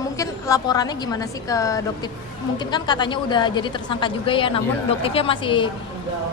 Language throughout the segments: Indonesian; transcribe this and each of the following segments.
mungkin laporannya gimana sih ke Doktif? Mungkin kan katanya udah jadi tersangka juga ya, namun Doktifnya masih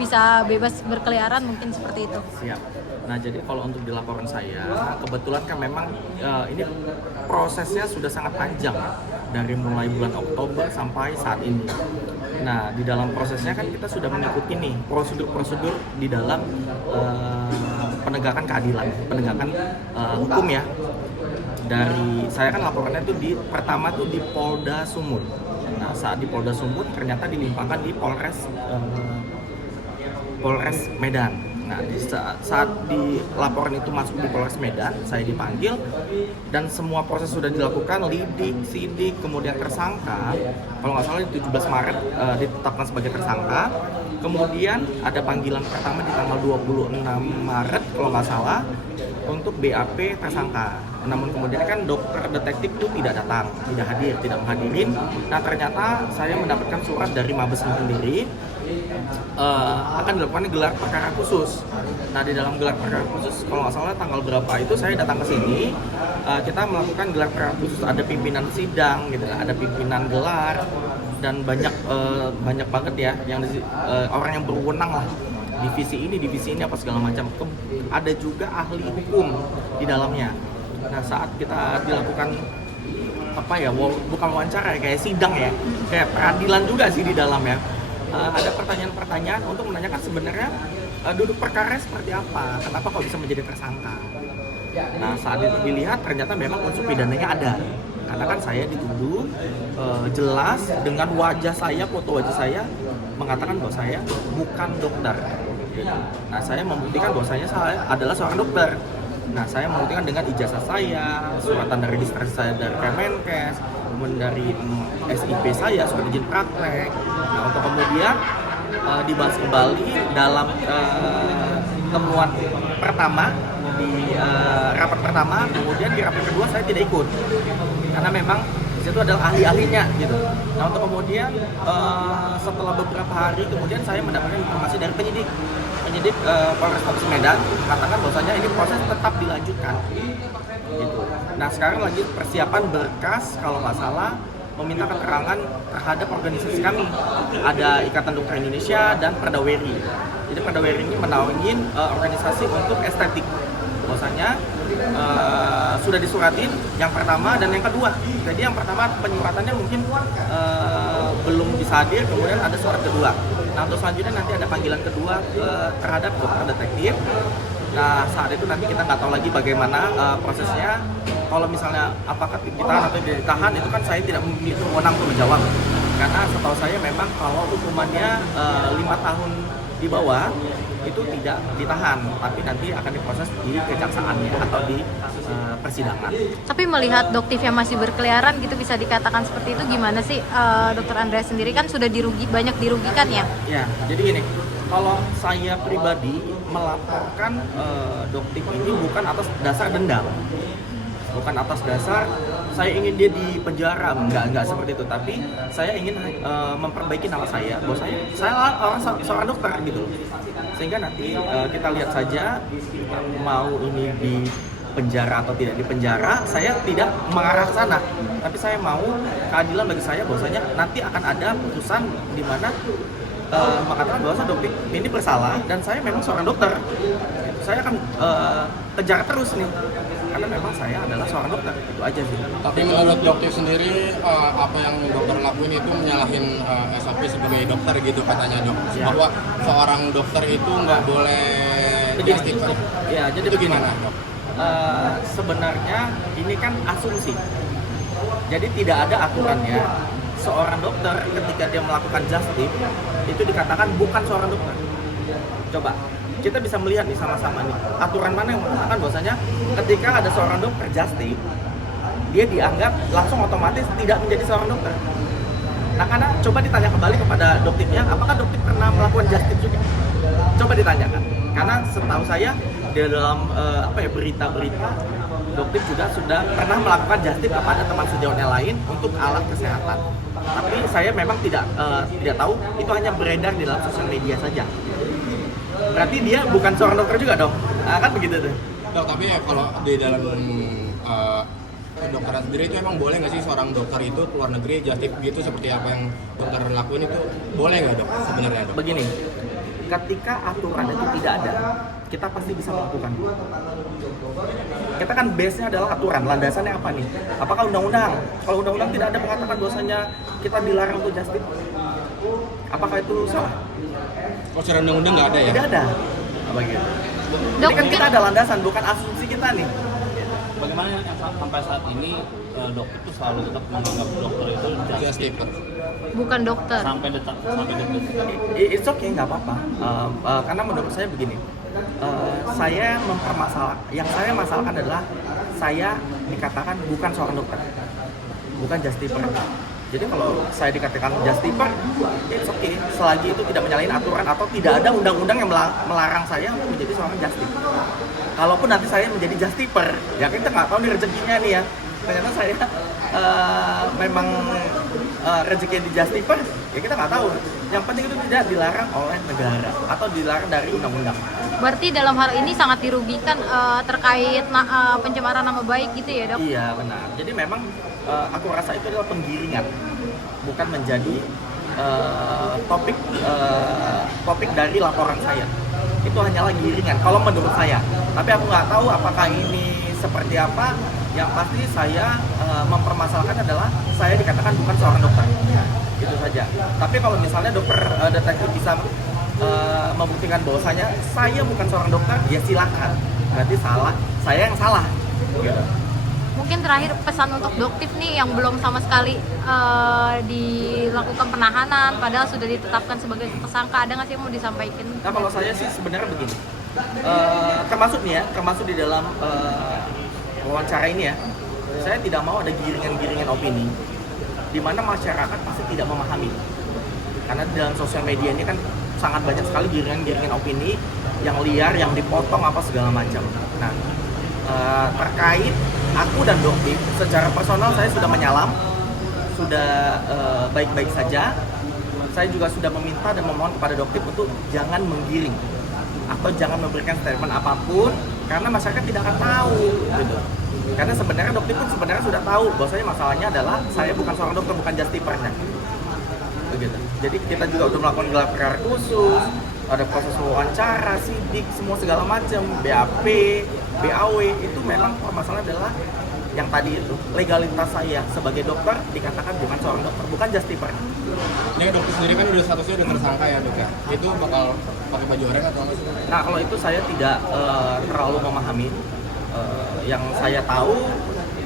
bisa bebas berkeliaran, mungkin seperti itu. Siap. Nah, jadi kalau untuk di laporan saya, kebetulan kan memang ini prosesnya sudah sangat panjang ya, dari mulai bulan Oktober sampai saat ini. Nah, di dalam prosesnya kan kita sudah mengikuti nih prosedur-prosedur di dalam penegakan keadilan, penegakan hukum ya. Dari saya kan laporannya tuh pertama tuh di Polda Sumut. Nah, saat di Polda Sumut ternyata dilimpahkan di Polres Medan. Nah, saat di laporan itu masuk di Polres Medan, saya dipanggil dan semua proses sudah dilakukan, lidik, sidik, kemudian tersangka. Kalau nggak salah di 17 Maret ditetapkan sebagai tersangka. Kemudian ada panggilan pertama di tanggal 26 Maret kalau nggak salah untuk BAP tersangka. Namun kemudian kan dokter detektif itu tidak datang, tidak hadir, tidak menghadirin. Nah, ternyata saya mendapatkan surat dari Mabes sendiri akan dilakukan gelar perkara khusus. Nah, di dalam gelar perkara khusus kalau nggak salah tanggal berapa itu saya datang ke sini, kita melakukan gelar perkara khusus, ada pimpinan sidang gitu, ada pimpinan gelar dan banyak banget ya yang orang yang berwenang lah, divisi ini apa segala macam. Ada juga ahli hukum di dalamnya. Nah, saat kita dilakukan bukan wawancara ya, kayak sidang ya, kayak peradilan juga sih di dalam ya. Ada pertanyaan-pertanyaan untuk menanyakan sebenarnya duduk perkara seperti apa, kenapa kok bisa menjadi tersangka. Nah, saat itu dilihat ternyata memang unsur pidananya ada, karena kan saya dituduh jelas dengan wajah saya, foto wajah saya mengatakan bahwa saya bukan dokter. Nah, saya membuktikan bahwa saya adalah seorang dokter. Nah, saya membuktikan dengan ijazah saya, suratan dari registrasi saya dari Kemenkes, kemudian dari SIP saya, surat izin praktek. Nah, untuk kemudian dibahas kembali dalam temuan pertama di rapat pertama, kemudian di rapat kedua saya tidak ikut karena memang di situ adalah ahli-ahlinya gitu. Nah, untuk kemudian setelah beberapa hari kemudian saya mendapatkan informasi dari penyidik Polrestabes Medan katakan bahwasanya ini proses tetap dilanjutkan gitu. Nah, sekarang lagi persiapan berkas kalau nggak salah meminta keterangan terhadap organisasi kami, ada Ikatan Dokter Indonesia dan Perdaweri. Jadi Perdaweri ini menaungin organisasi untuk estetik. Bahwasanya sudah disuratin yang pertama dan yang kedua. Jadi yang pertama penyuratannya mungkin belum bisa hadir, kemudian ada surat kedua. Nah, untuk selanjutnya nanti ada panggilan kedua terhadap dokter detektif. Nah, saat itu nanti kita nggak tahu lagi bagaimana prosesnya. Kalau misalnya apakah ditahan atau tidak ditahan, itu kan saya tidak memiliki wewenang untuk menjawab. Karena setahu saya memang kalau hukumannya 5 tahun di bawah itu tidak ditahan, tapi nanti akan diproses di kejaksaannya atau di persidangan. Tapi melihat Doktif yang masih berkeliaran gitu, bisa dikatakan seperti itu, gimana sih Dokter Andreas sendiri kan sudah banyak dirugikan ya? Ya, jadi gini, kalau saya pribadi melaporkan Doktif ini bukan atas dasar dendam, bukan atas dasar saya ingin dia di penjara, enggak seperti itu, tapi saya ingin memperbaiki nama saya, bahwa saya seorang dokter gitu, sehingga nanti kita lihat saja mau ini di penjara atau tidak di penjara, saya tidak mengarah ke sana, tapi saya mau keadilan bagi saya, bahwasanya nanti akan ada putusan di mana mengatakan bahwa Doktif ini bersalah dan saya memang seorang dokter. Saya akan kejar terus nih, karena memang saya adalah seorang dokter, itu aja sih. Tapi menurut Doktif sendiri, apa yang dokter lakuin itu menyalahin SOP sebagai dokter gitu katanya dok, ya. Bahwa seorang dokter itu nggak boleh istighfar. Ya, jadi itu gimana dok? Sebenarnya ini kan asumsi, jadi tidak ada aturannya. Seorang dokter ketika dia melakukan just tip itu dikatakan bukan seorang dokter. Coba kita bisa melihat nih sama-sama nih, aturan mana yang mengatakan bahwasanya ketika ada seorang dokter just tip, dia dianggap langsung otomatis tidak menjadi seorang dokter. Nah, karena coba ditanya kembali kepada Doktifnya, apakah Doktif pernah melakukan just tip juga? Coba ditanyakan, karena setahu saya di dalam berita-berita Doktif juga sudah pernah melakukan just tip kepada teman sejawatnya lain untuk alat kesehatan. Tapi saya memang tidak tahu, itu hanya beredar di dalam sosial media saja. Berarti dia bukan seorang dokter juga dong, nah, kan begitu tuh. Dok, tapi ya kalau di dalam kedokteran sendiri itu emang boleh nggak sih seorang dokter itu keluar negeri just tip gitu seperti apa yang dokter lakuin itu boleh nggak dok sebenarnya dok? Begini, ketika aturan itu tidak ada, kita pasti bisa melakukan. Kita kan base-nya adalah aturan, landasannya apa nih? Apakah undang-undang? Kalau undang-undang tidak ada mengatakan bahwasanya kita dilarang untuk just tip, apakah itu salah? Oh, secara undang-undang nggak ada ya? Tidak ada. Apa gitu? Dok, Jadi kan mungkin kita ada landasan, bukan asumsi kita nih. Bagaimana yang sampai saat ini dokter itu selalu tetap menganggap dokter itu Just tip. bukan dokter. sampai detik. It's okay, nggak apa-apa. Karena menurut saya begini, saya yang saya masalahkan adalah saya dikatakan bukan seorang dokter, bukan just tipper. Jadi kalau saya dikatakan just tipper, it's okay, selagi itu tidak menyalahi aturan atau tidak ada undang-undang yang melarang saya untuk menjadi seorang just tip. Kalaupun nanti saya menjadi just tipper, ya kita nggak tahu nih rezekinya nih ya. Ternyata saya memang rezeki di just tipper, ya kita nggak tahu. Yang penting itu tidak dilarang oleh negara atau dilarang dari undang-undang. Berarti dalam hal ini sangat dirugikan terkait pencemaran nama baik gitu ya, Dok? Iya benar. Jadi memang aku rasa itu adalah penggiringan, bukan menjadi topik dari laporan saya. Itu hanyalah giringan. Kalau menurut saya, tapi aku nggak tahu apakah ini seperti apa. Yang pasti saya mempermasalahkan adalah saya dikatakan bukan seorang dokter. Itu saja. Tapi kalau misalnya dokter detektif bisa membuktikan bahwasanya saya bukan seorang dokter, ya silakan. Berarti salah, saya yang salah. Gitu. Mungkin terakhir pesan untuk doktif nih yang belum sama sekali dilakukan penahanan, padahal sudah ditetapkan sebagai tersangka, ada nggak sih yang mau disampaikan? Nah kalau saya sih sebenarnya begini, termasuk di dalam wawancara ini ya, saya tidak mau ada giringan-giringan opini, di mana masyarakat pasti tidak memahami, karena di dalam sosial media ini kan sangat banyak sekali giringan-giringan opini yang liar, yang dipotong apa segala macam. Nah terkait aku dan doktif, secara personal saya sudah menyalam, sudah baik-baik saja. Saya juga sudah meminta dan memohon kepada doktif untuk jangan menggiring atau jangan memberikan statement apapun, karena masyarakat tidak akan tahu gitu. Karena sebenarnya doktif pun sebenarnya sudah tahu bahwasanya masalahnya adalah saya bukan seorang dokter, bukan just tippernya. Begitu. Jadi kita juga udah melakukan gelar perkara khusus, ada proses wawancara, sidik, semua segala macam, BAP, BAW, itu memang permasalahan adalah yang tadi itu, legalitas saya sebagai dokter dikatakan bukan seorang dokter, bukan just tipper. Ini dokter sendiri kan udah statusnya udah tersangka ya dok ya? Itu bakal pakai baju oranye atau enggak sih? Nah kalau itu saya tidak terlalu memahami. Yang saya tahu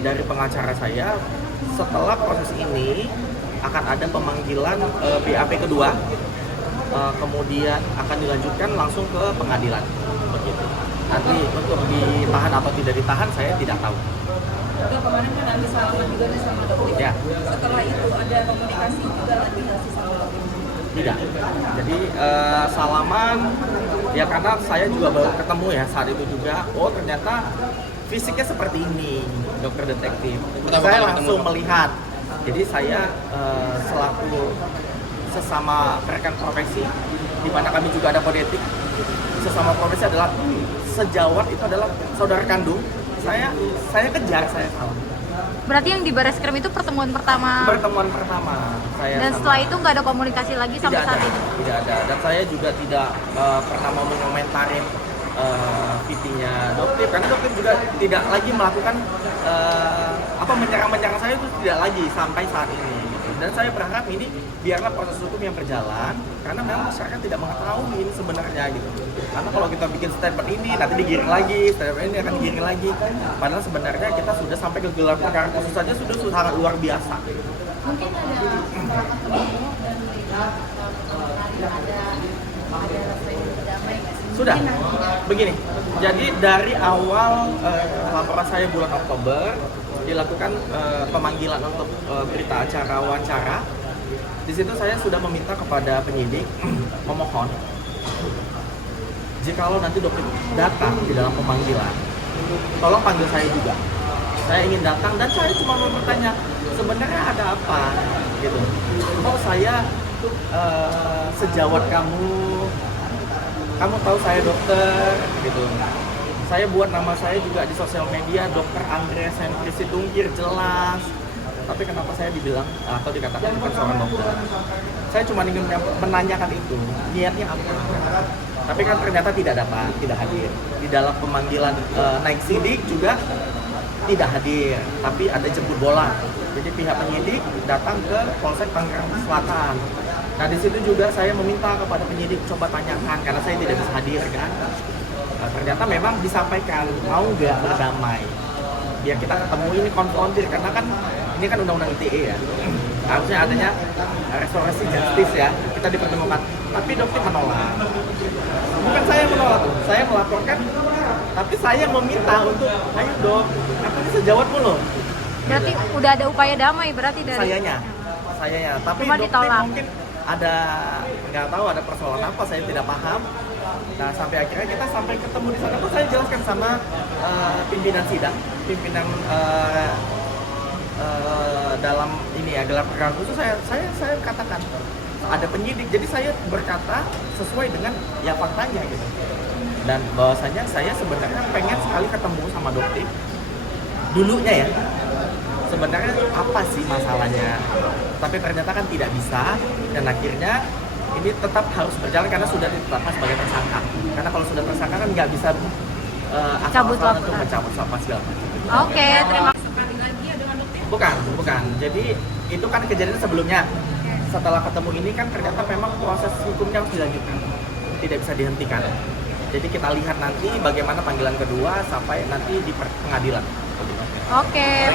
dari pengacara saya, setelah proses ini akan ada pemanggilan BAP kedua, kemudian akan dilanjutkan langsung ke pengadilan. Begitu. Nanti untuk ditahan atau tidak ditahan saya tidak tahu. Udah kemarin kan habis salaman juga nih sama dokter. Ya. Setelah itu ada komunikasi juga lagi nggak sih sama dokter? Tidak. Jadi salaman ya karena saya juga baru ketemu ya saat itu juga. Oh ternyata fisiknya seperti ini, dokter detektif. Saya langsung melihat. Jadi saya selaku sesama rekan profesi, di mana kami juga ada kode etik. Sesama profesi adalah sejawat itu adalah saudara kandung. Saya kejar, saya salah. Berarti yang di Bareskrim itu pertemuan pertama. Pertemuan pertama saya. Dan sama. setelah itu nggak ada komunikasi lagi sampai Tidak saat ada, ini. tidak ada. Dan saya juga tidak pernah mau mengomentarin PT-nya dokter, karena dokter juga tidak lagi melakukan menyerang saya itu tidak lagi sampai saat ini. Dan saya berharap ini biarlah proses hukum yang berjalan, karena memang masyarakat tidak mengetahui ini sebenarnya gitu. Karena kalau kita bikin statement ini nanti digiring lagi, statement ini akan digiring lagi. Padahal sebenarnya kita sudah sampai ke gelar perkara khusus saja sudah sangat luar biasa. Mungkin ada Sudah. Begini. Jadi dari awal laporan saya bulan Oktober dilakukan pemanggilan untuk berita acara wawancara. Di situ saya sudah meminta kepada penyidik memohon jikalau nanti dokter datang di dalam pemanggilan, tolong panggil saya juga. Saya ingin datang dan saya cuma mau bertanya sebenarnya ada apa gitu. Oh saya sejawat kamu tahu saya dokter gitu. Saya buat nama saya juga di sosial media, Dr. Andreas Henry Situnggir, jelas. Tapi kenapa saya dibilang atau dikatakan bukan seorang dokter? Saya cuma ingin menanyakan itu, niatnya apa? Tapi kan ternyata tidak dapat, tidak hadir. Di dalam pemanggilan naik sidik juga tidak hadir, tapi ada jemput bola. Jadi pihak penyidik datang ke Polsek Tangerang Selatan. Nah di situ juga saya meminta kepada penyidik coba tanyakan karena saya tidak bisa hadir kan. Ternyata memang disampaikan mau nggak berdamai biar kita ketemu ini konfrontir karena kan ini kan undang-undang ITE ya, harusnya adanya restorasi justice ya, kita dipertemukan, tapi dokter menolak. Bukan saya yang menolak, saya melaporkan, tapi saya meminta untuk ayo dok, aku bisa jawab dulu. Berarti udah ada upaya damai berarti dari Sayanya, tapi Cuma dokter ditolak. mungkin ada nggak tahu ada persoalan apa, saya tidak paham. Nah sampai akhirnya kita sampai ketemu di sana, saya jelaskan sama pimpinan sidang, pimpinan dalam ini ya gelar perkara khusus saya katakan ada penyidik, jadi saya berkata sesuai dengan ya faktanya gitu. Dan bahwasanya saya sebenarnya pengen sekali ketemu sama dokter dulunya ya. Sebenarnya apa sih masalahnya? Tapi ternyata kan tidak bisa dan akhirnya ini tetap harus berjalan karena sudah ditetapkan sebagai tersangka. Karena kalau sudah tersangka kan nggak bisa Cabut asal-asalan laporan. untuk mencabut apa segala macam. Oke, terima Sekali lagi ya dengan dokter. Bukan. Jadi itu kan kejadian sebelumnya. Setelah ketemu ini kan ternyata memang proses hukumnya harus dilanjutkan, tidak bisa dihentikan. Jadi kita lihat nanti bagaimana panggilan kedua sampai nanti di pengadilan. Oke.